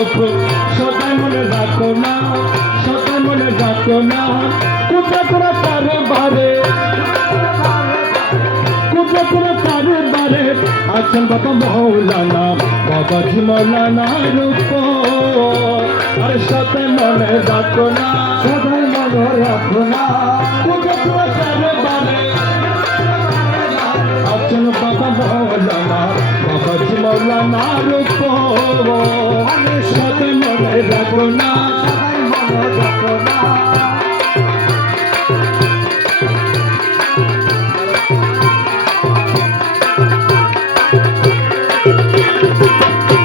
রূপ সদাই মনে রাখো না, সদাই মনে রাখো না। কুদরতের কারবারে, কুদরতের কারবারে আছেন বাবা মৌলানা, বাবাজি মৌলানার উপর। আর সদাই মনে রাখো না, সদাই মনে রাখো না। কুদরতের কারবারে আছেন বাবা মৌলানা, বাবাজি মৌলানার উপর। সদাই মনে রাখো না, সদাই মনে রাখো না।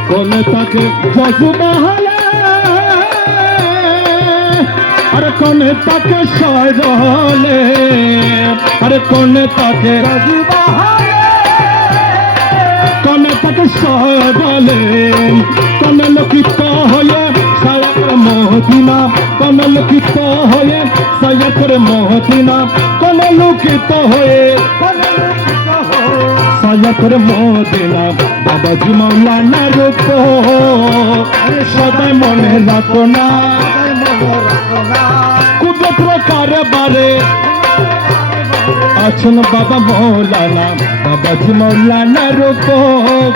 কোনে তাকে জজবা হলে, আরে কোনে তাকে সরলে, আরে কোনে তাকে জজবা হলে, কোনে তাকে সরলে। কোনে লোকিত হয়ে সায়াতের মহদিনা, কোনে লোকিত হয়ে সায়াতের মহদিনা, কোনে লোকিত হয়ে সায়াতের মহদিনা, বাবাজি মৌলানার উপর। সদাই মনে রাখো না, কুদরতের কারবারে আছেন বাবা মৌলানা, বাবাজি মৌলানার উপর।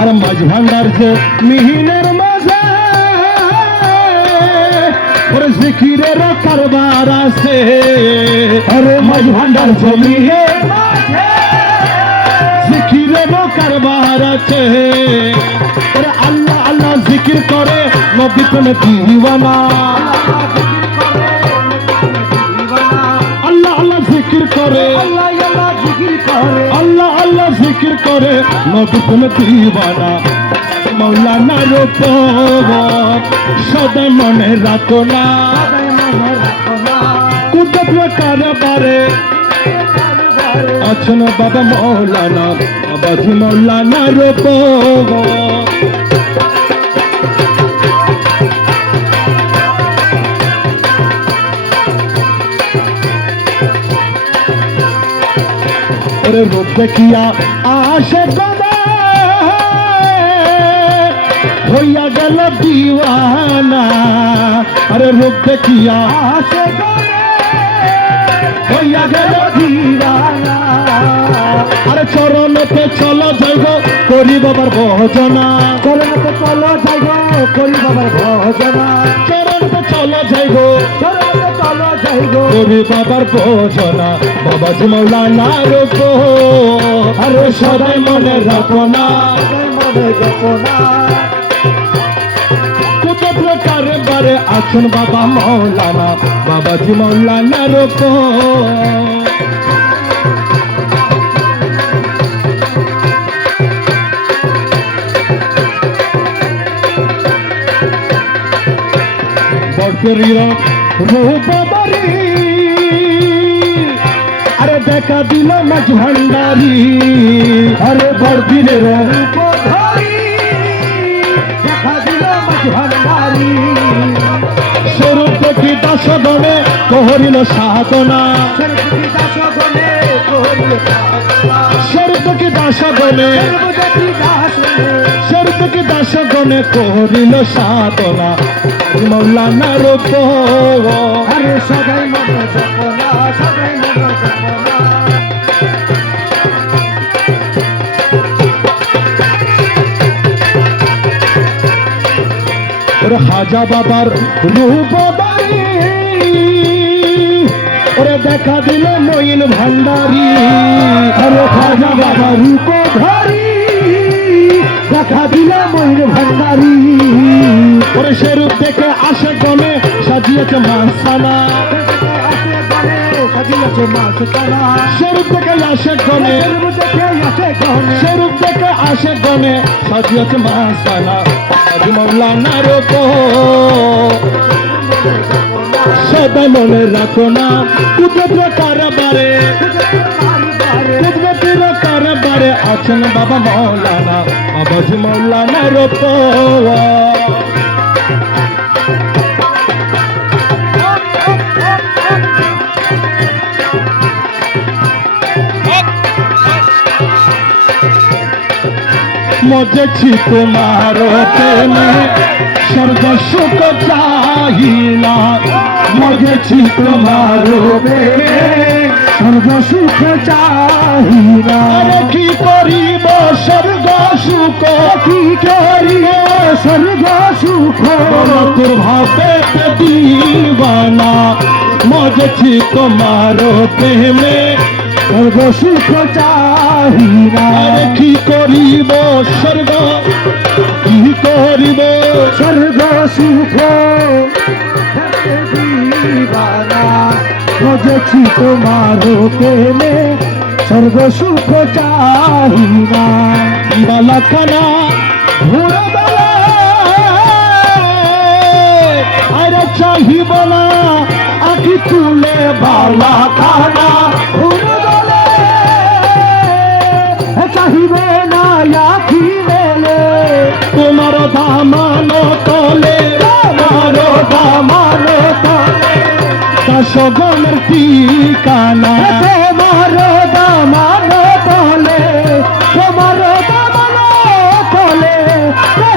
আর মাঝ ভান্ডার যে মিহিনের মাঝে ওরে জিকিরের কারবার আছে। আরে মাঝ ভান্ডার যে মিহিনের মাঝে জিকিরের কারবার আছে। ওরে আল্লাহ আল্লাহ জিকির করে নবী প্রেমে দিওয়ানা, আল্লাহ আল্লাহ জিকির করে, আল্লাহ আল্লাহ জিকির করে, আল্লাহ আল্লাহ জিকির করে নবী প্রেমে দিওয়ানা। মৌলানার উপর সদাই মনে রাখো না, কুদরতের কারবারে আছেন বাবা মৌলানা, বাবাজি মৌলানার উপর। ওরে রূপ দেখিয়া আশে গদা হইয়া গেল দিওয়ানা। আরে রূপ দেখিয়া আশে গদা হইয়া গেল দিওয়ানা। আরে চরণতে চলো যাইব করি বাবার ভজনা, চরণতে চলো যাইব করি বাবার ভজনা, চরণতে চলো যাইব, চরণতে চলো যাইব করি বাবার ভজনা, বাবাজি মৌলানার উপর। আরে সদাই মনে রাখো না, সদাই মনে রাখো না। কুদরতের কারবারে আছেন বাবা মৌলানা, বাবাজি মৌলানার উপর। বর্ষের রূপ বাড়ি আরে দেখা দিল মাঝ ভান্ডারি। আরে বর্ষের রূপ ধরি দেখা দিল মাঝ ভান্ডারি। স্বরূপ দেখি দাসগণে কহরিল সাধনা, স্বরূপ দেখি দাসগণে, স্বরূপ দেখি দাসগণে কহরিল সাধনা। মৌলানার উপর আরে সদাই মনে রাখো না, সদাই মনে রাখো না। ওরে হাজা বাবার রূপ বাড়ি ওরে দেখা দিল মঈন ভান্ডারি। আরে হাজা বাবার রূপ ধরি দেখা দিল মঈন ভান্ডারি। ওরে সেরূপ দেখে আসে গনে সাজিয়েছে মাসানা, সেরূপ দেখে আসে গনে, সেরূপ দেখে আসে গনে সাজিয়েছে মাসানা। মৌলানার উপর সদাই মনে রাখো না, কুদরতের কারবারে, কুদরতের কারবারে আছেন বাবা মৌলানা, বাবাজি মৌলানার উপর। মজেছি তোমার প্রেমে স্বর্গ সুখ চাহি না মজেছি তোমার প্রেমে স্বর্গ সুখ চাহি না আরে কি করিব স্বর্গ সুখ কি করিব স্বর্গ সুখ তোর ভাবে দিবানা মজেছি তোমার প্রেমে স্বর্গ সুখ চাহি না আরে কি করিব স্বর্গ কি করিব স্বর্গ সুখ দিবানা মজেছি তোমার প্রেমে স্বর্গ সুখ চাহি না বালাখানা ঘুরে বেলা আরে চাহিব না আখি তুলে বালাখানা ঘুরে বেলা চাহিব না আখি মেলে তোমার দামানো তলে তোমার দামানো তলে সগনের ঠিকানা তোমার দামানো তলে তোমার দামানো তলে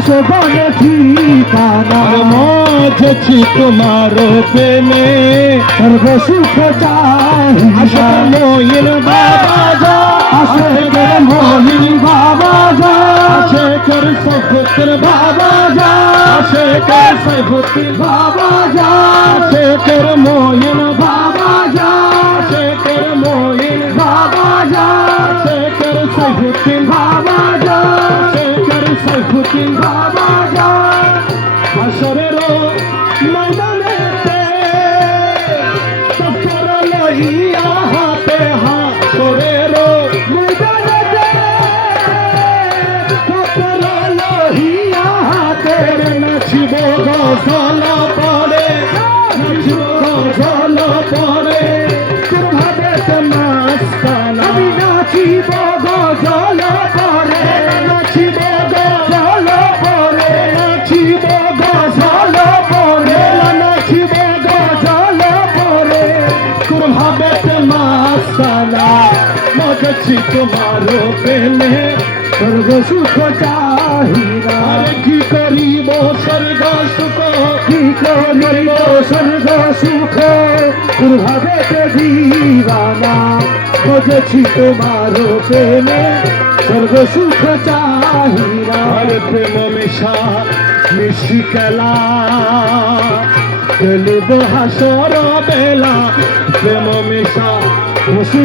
সগনের ঠিকানা মজেছি তোমার প্রেমে সর্ব সুখ চাহি মহিন বাবা যা আশেকের মহিন বাবা যা আশেকের সফুতের বাবা যা আশেকের সফুতের বাবা যা আশেকের মহিন বাবা যা আশেকের মহিন বাবা যা আশেকের সফুতের বাবা যা আশেকের সফুতের বাবা যা আসরের ময়দানেতে তফর লইয়া হাতে হাসরের ময়দানেতে তফর লইয়া হাতে নাচিব গজল পরে নাচিব গজল পরে ভাবে মাস্তানা আমি নাচিব গজল পরে নাচিব গজল পরে নাচিব গজল পরে নাচিব গজল পরে ভাবে মাস্তানা মজেছি তোমার প্রেমে স্বর্গ সুখ চাহি না কি করিব স্বর্গ সুখ কি করিব স্বর্গ সুখ ভাবে দিবানা মজেছি তোমার প্রেমে স্বর্গ সুখ চাহি না প্রেম মিশা মিশি খেলা খেলিব হাসর বেলা প্রেম মিশা মিশি